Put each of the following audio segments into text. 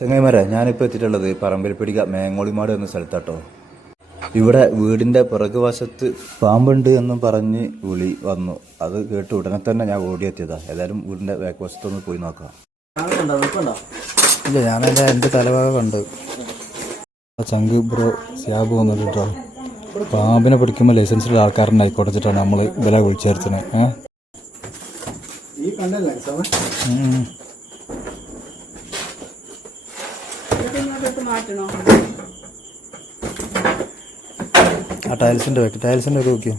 ചങ്ങായിമാരെ, ഞാനിപ്പോൾ എത്തിയിട്ടുള്ളത് പറമ്പിൽപ്പിടിക മേങ്ങോളിമാട് എന്ന സ്ഥലത്താട്ടോ. ഇവിടെ വീടിൻ്റെ പിറകുവശത്ത് പാമ്പുണ്ട് എന്നും പറഞ്ഞ് വിളി വന്നു. അത് കേട്ട് ഉടനെ തന്നെ ഞാൻ ഓടിയെത്തിയതാ. ഏതായാലും വീടിൻ്റെ ബാക്ക് വശത്തൊന്ന് പോയി നോക്കാം. ഇല്ല, ഞാനെല്ലാം എൻ്റെ തലഭാഗം കണ്ട്. ചങ്ക് ബ്രോ സ്യാബ് വന്നിട്ട് കേട്ടോ. പാമ്പിനെ പിടിക്കുമ്പോൾ ലൈസൻസുള്ള ആൾക്കാരുടെ ആയിക്കോട്ടിച്ചിട്ടാണ് നമ്മൾ വില വിളിച്ചേർത്തത്. ആ ടൈൽസിൻ്റെ ഒക്കെ നോക്കിയോ.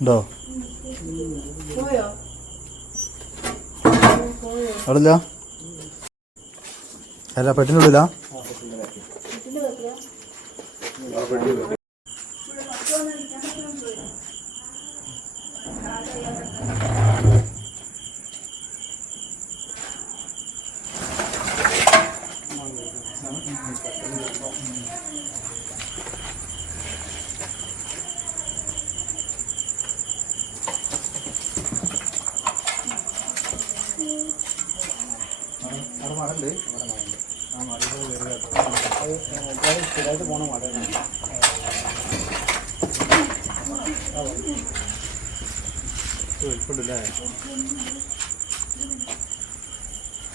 ഉണ്ടോ അവിടില്ല? അല്ല, പെട്ടിനുള്ളില്ല. അവിടെ മടണ്ട്, ആ മട സ്ഥിരമായിട്ട് പോണ മടയാണ്. വലിപ്പുണ്ടല്ലേ?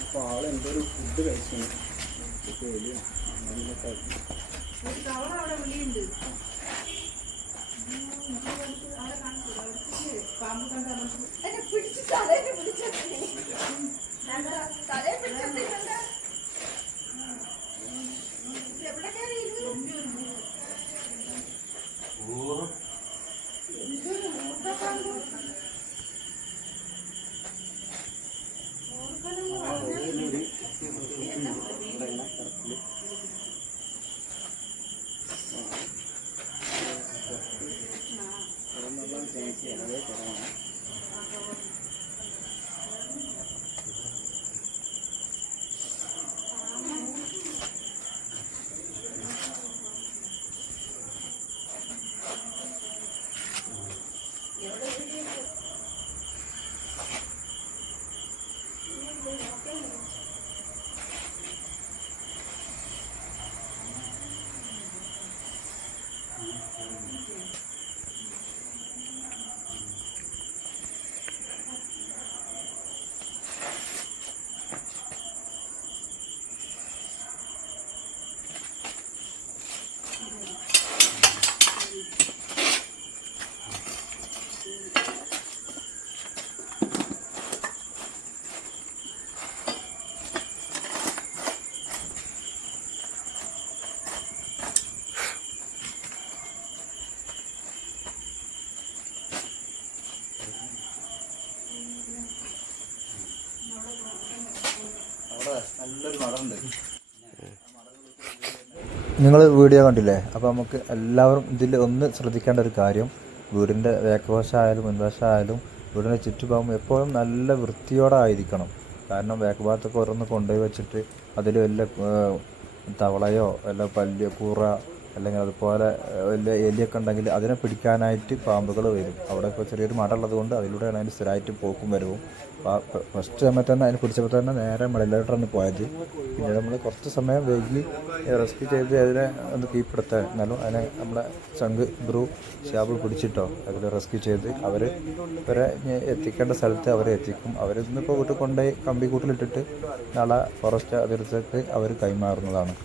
അപ്പോൾ ആളെന്തൊരു ഫുഡ് കഴിച്ചു. വലിയ നിങ്ങൾ വീഡിയോ കണ്ടില്ലേ? അപ്പോൾ നമുക്ക് എല്ലാവരും ഇതിൽ ഒന്ന് ശ്രദ്ധിക്കേണ്ട ഒരു കാര്യം, വീടിൻ്റെ ബാക്ക് മുൻവശമായാലും വീടിൻ്റെ ചുറ്റുഭാഗം എപ്പോഴും നല്ല വൃത്തിയോടെ ആയിരിക്കണം. കാരണം ബാക്ക് ഭാഗത്തൊക്കെ ഓരോന്ന് കൊണ്ടുപോയി വെച്ചിട്ട് അതിൽ വല്ല തവളയോ വല്ല പല്ലിയോ കൂറ അല്ലെങ്കിൽ അതുപോലെ വലിയ എലിയൊക്കെ ഉണ്ടെങ്കിൽ അതിനെ പിടിക്കാനായിട്ട് പാമ്പുകൾ വരും. അവിടെ ഇപ്പോൾ ചെറിയൊരു മട ഉള്ളത് കൊണ്ട് അതിലൂടെയാണ് അതിന് സ്ഥിരമായിട്ട് പോക്കും വരവും. ഫസ്റ്റ് സമയത്ത് തന്നെ അതിന് പിടിച്ചപ്പോൾ തന്നെ നേരെ മടയിലോട്ടാണ് പോയത്. പിന്നെ നമ്മൾ കുറച്ച് സമയം വൈകി റെസ്ക്യൂ ചെയ്ത് അതിനെ ഒന്ന് കീപ്പെടുത്താൻ, എന്നാലും അതിനെ നമ്മളെ ചങ്ക് ബ്രൂ ഷാബിൾ പിടിച്ചിട്ടോ അതിൽ റെസ്ക്യൂ ചെയ്ത് അവർ ഇവരെ എത്തിക്കേണ്ട സ്ഥലത്ത് അവരെ എത്തിക്കും. അവരിന്നിപ്പോൾ വീട്ടിൽ കൊണ്ടുപോയി കമ്പി കൂട്ടിലിട്ടിട്ട് നാളെ ഫോറസ്റ്റ് അതിർത്തിക്ക് അവർ കൈമാറുന്നതാണ്.